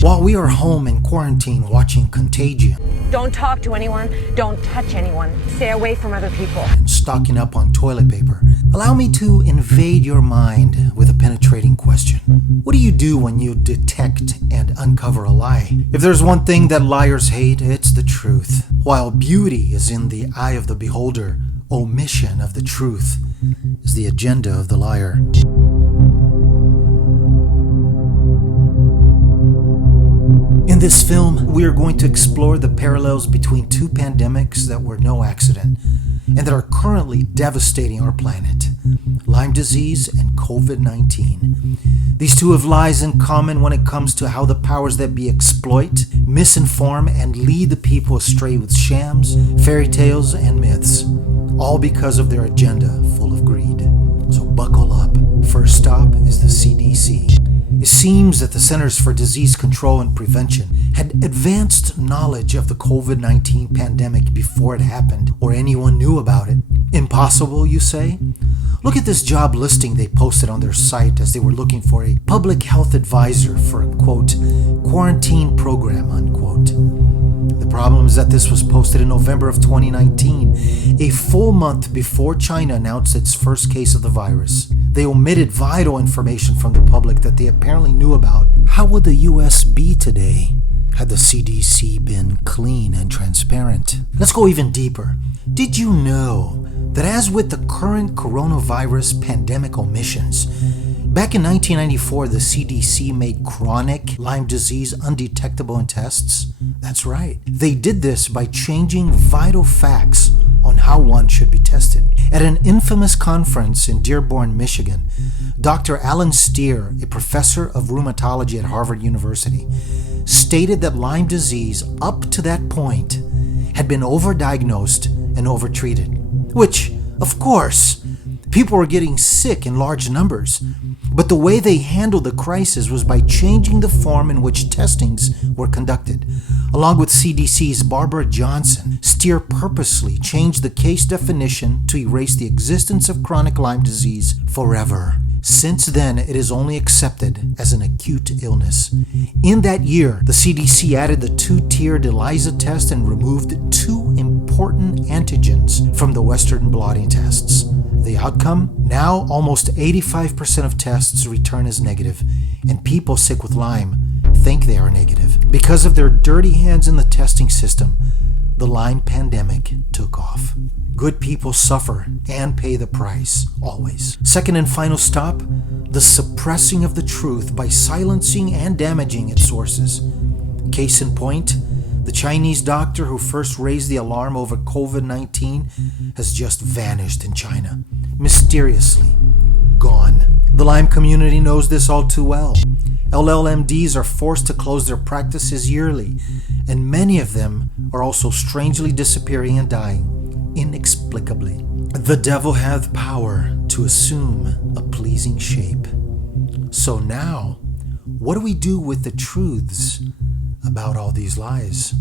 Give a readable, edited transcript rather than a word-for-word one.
While we are home in quarantine watching Contagion Don't talk to anyone. Don't touch anyone. Stay away from other people. and stocking up on toilet paper, allow me to invade your mind with a penetrating question. What do you do when you detect and uncover a lie? If there's one thing that liars hate, it's the truth. While beauty is in the eye of the beholder, omission of the truth is the agenda of the liar. In this film, we are going to explore the parallels between two pandemics that were no accident and that are currently devastating our planet: Lyme disease and COVID-19. These two have lies in common when it comes to how the powers that be exploit, misinform, and lead the people astray with shams, fairy tales, and myths, all because of their agenda full of greed. So buckle up. First stop is the CDC. It seems that the Centers for Disease Control and Prevention had advanced knowledge of the COVID-19 pandemic before it happened or anyone knew about it. Impossible, you say? Look at this job listing they posted on their site as they were looking for a public health advisor for a, quote, quarantine program, unquote. The problem is that this was posted in November of 2019, a full month before China announced its first case of the virus. They omitted vital information from the public that they apparently knew about. How would the US be today had the CDC been clean and transparent? Let's go even deeper. Did you know that as with the current coronavirus pandemic omissions, back in 1994, the CDC made chronic Lyme disease undetectable in tests? That's right. They did this by changing vital facts on how one should be tested. At an infamous conference in Dearborn, Michigan, Dr. Alan Steer, a professor of rheumatology at Harvard University, stated that Lyme disease up to that point had been overdiagnosed and overtreated, which, of course, people were getting sick in large numbers. But the way they handled the crisis was by changing the form in which testings were conducted. Along with CDC's Barbara Johnson, Steer purposely changed the case definition to erase the existence of chronic Lyme disease forever. Since then, it is only accepted as an acute illness. In that year, the CDC added the two-tiered ELISA test and removed two important antigens from the Western blotting tests. The outcome? Now, almost 85% of tests return as negative, and people sick with Lyme think they are negative. Because of their dirty hands in the testing system, the Lyme pandemic took off. Good people suffer and pay the price, always. Second and final stop, the suppressing of the truth by silencing and damaging its sources. Case in point, the Chinese doctor who first raised the alarm over COVID-19 has just vanished in China. Mysteriously gone. The Lyme community knows this all too well. LLMDs are forced to close their practices yearly, and many of them are also strangely disappearing and dying, inexplicably. The devil hath power to assume a pleasing shape. So now, what do we do with the truths about all these lies?